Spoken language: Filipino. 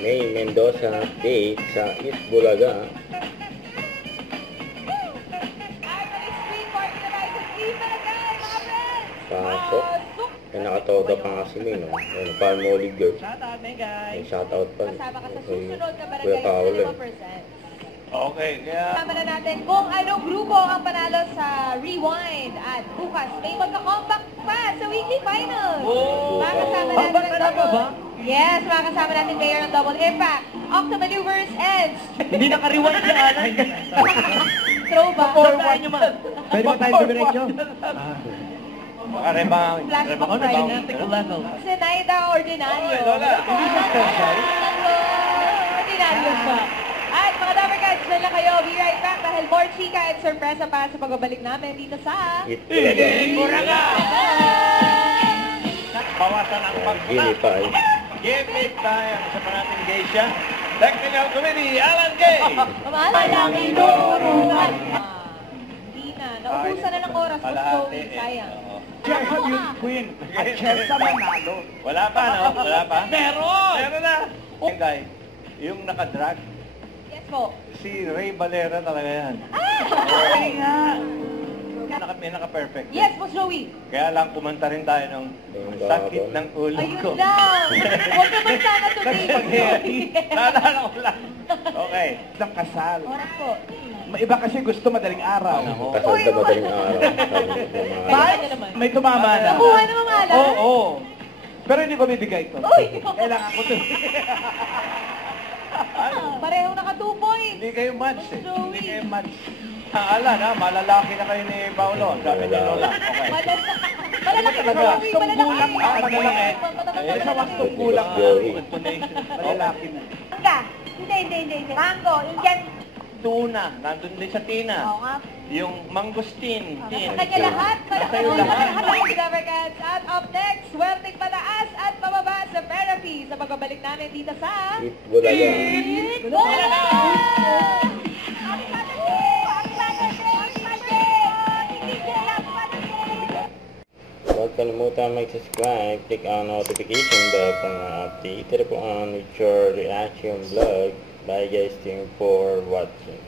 May Mendoza date sa East Bulaga. Pasok. May nakatoga pa nga si May, no? Ano, Palmolive girl. May shoutout pa. Kasama ka sa susunod na Kuya barangay Paolo. na present. Okay, kaya... Kasama na natin kung anong grupo ang panalo sa Rewind. At bukas, may magka-compact pa sa weekly final. Oh! Makakasama Aba, natin ang talaga ba? Yes, makakasama natin Mayor ng Double Impact. Octa Maneuvers Edge. Hindi naka-rewind yan. Throwback. Forward nyo man. Pwede ba tayo dumiretso? Baka rebang. Flashback On a Friday. genetic level. Zenaida Ordinario. Oy, Lola. Hindi siya special. Ordinario siya. At mga Dabber Cats, dyan lang kayo. Be right back dahil more chika at sorpresa pa sa pagbabalik namin dito sa... East Bulaga. Bulaga! Bawasan ang Gini pagkulang. pa eh. Give it time. Isa pa natin Geisha. Technical Committee, Alan Gay. Malang inurungan. Hindi na. Naubusan na ng oras. Mas Kalahati, going. Sayang. Oo. Chesa yung queen. At Chesa manalo. Wala pa, no? Wala pa? Meron! Meron na. Guy, yung nakadrag, Yes po. si Ray Valera talaga yan. Ay nga. May naka-perfect. Yes po, Joey. Kaya lang kumanta rin tayo ng sakit ng ulo Ayun ko. lang. Huwag naman sana today. Spaghetti. Naalala ko lang. Okay. Isang kasal. Oras po. May iba kasi gusto madaling araw. Kasal sa madaling araw. Sabi ng mga- Bakit naman? May tumama na. Nakuha na mga alam. Oo. Pero hindi ko bibigay ito. Uy! Kailangan ko ito. Parehong naka 2 points. Hindi kayo match eh. Joey. Hindi kayo match. Alan ha, malalaki na kayo ni Paolo. Sabi ni Lola. Okay. Malalaki, Talaga. Joey. Gustong Malalaki. gulang na. Malalaki. Sa wastong kulang. Joey. Malalaki na. Mangga. Hindi. Mango. Indian. Tuna. Nandun din sa Tina. Oo nga. Yung mangustin. Sa kanya lahat. Nasa iyo lahat. Lahat ng Dabber Cats. At up next, swerteng pataas at pababa sa therapy sa pagbabalik namin dito sa... East Bulaga. Bulaga! Huwag kalimutan mag-subscribe, click ang notification bell para ma-update. Ito po ang Nature Reaction Vlog. Bye guys, thank you for watching.